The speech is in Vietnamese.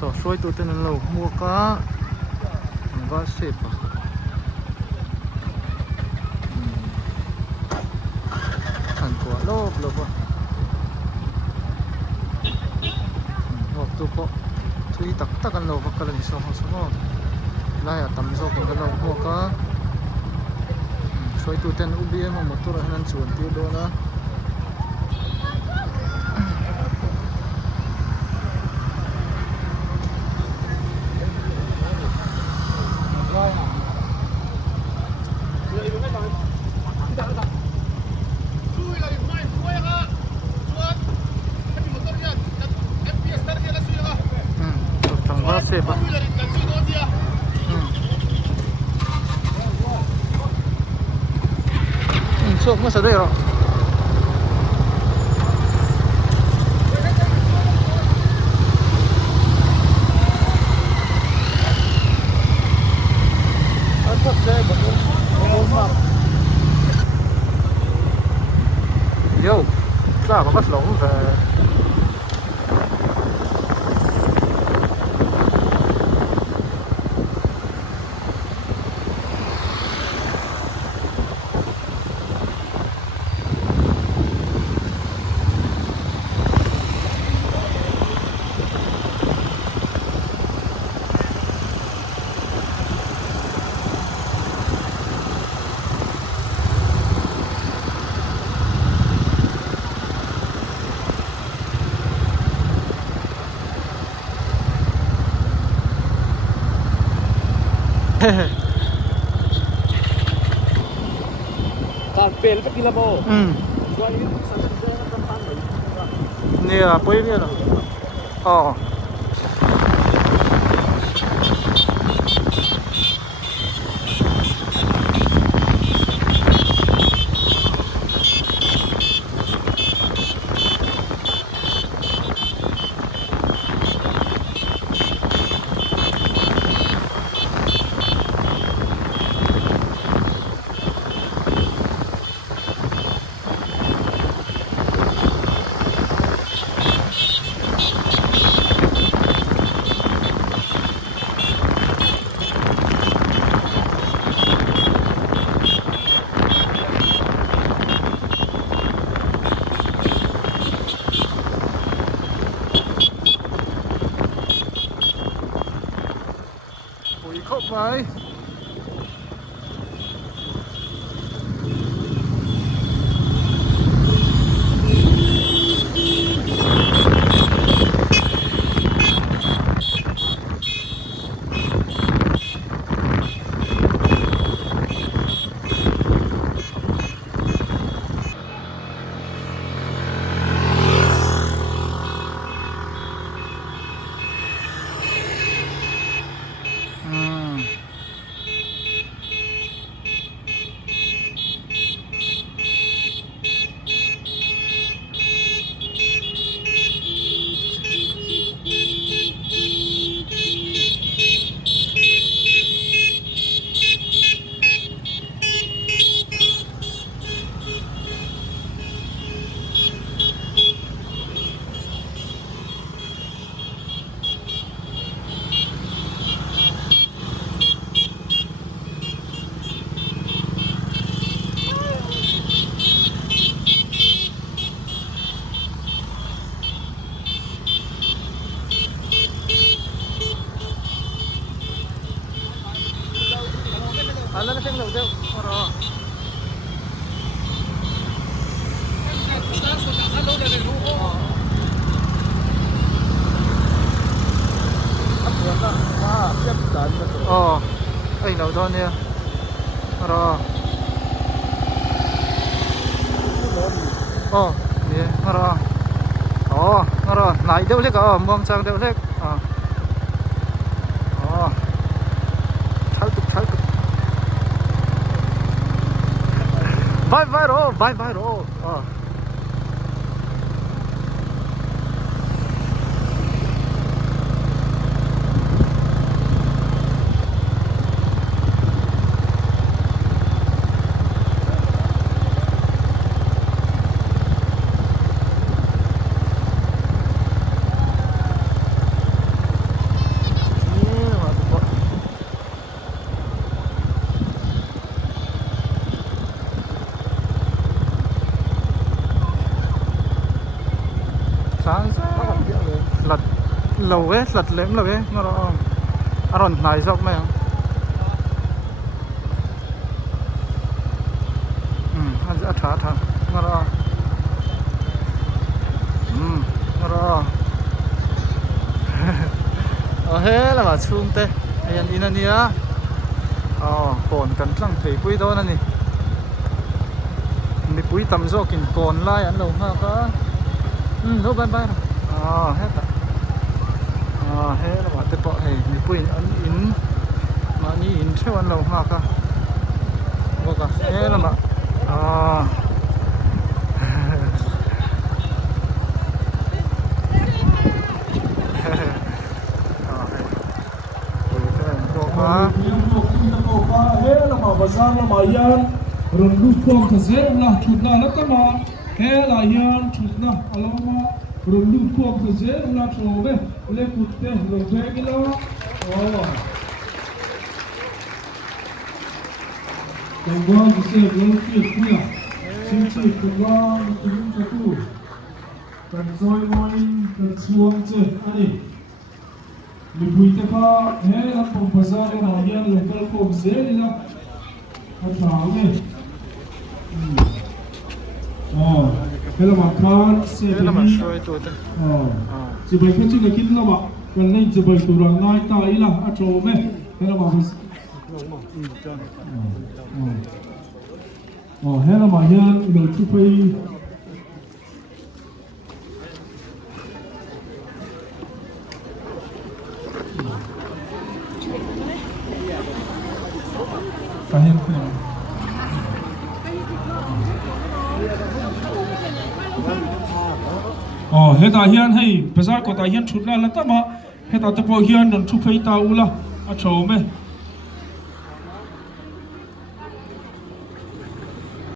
so soi tu ten lo mua cá va xếp à hẳn quả lốp lốp à hộp tu po thui tak tak an lo va kala ni so ho lai atam zo ke lo mua cá soi tu ten ubi em motor hanan chuan tir do na Seba. So, masa deh, Ro. Yo, klar, was laufen wir? Pel pe kila bo. Nè, bơi đi rồi. Ui, khóc vậy. Ala na siyang laudaw. Oro. Ay, laudaw niya. Oro. Niya. Oro. Oro. Nai daw lek. Muang chang daw lek. Chaltuk. Bye ro. lâu ấy lật lém lâu ấy nó đó aron này dọc mày ăn thả nó đó nó đó hết là mà chung tê anh in anh nhá còn cần lăng thầy quý đó nè mi quý tầm do kinh còn lại ăn lâu ha cả đâu bye bye hết hết là mà tiếp bỏ hay mi quý ăn in mà ni in theo ăn lâu ha cả vô cả hết là mà hết là mà bazar là mà yan rồi lúc phong thật dễ là chụp là nó cái mà hết là yan chụp là alama rồi lúc phong thật dễ là chụp về lên cụt thế rồi về cái đó đồng quan thì sẽ có chuyện kia xin chỉ đồng quan cũng cho tu cần rồi ngồi cần xuống chứ anh mình vui thế pa hết là phong bazar là mà yan local phong dễ là thảo này thế là mà khan sẽ thế là mà đi xoay tôi tên chỉ bởi cái chuyện là kinh là mà còn nên chỉ bởi tụi rằng ngay tại là ăn trộm ấy thế là mà thế là mà nhân người chụp ấy cá nhân hết ta hiền hay bây giờ có ta hiền chút là ta mà hết ta tập hiền đồn chụp hay ta ula à chồng ấy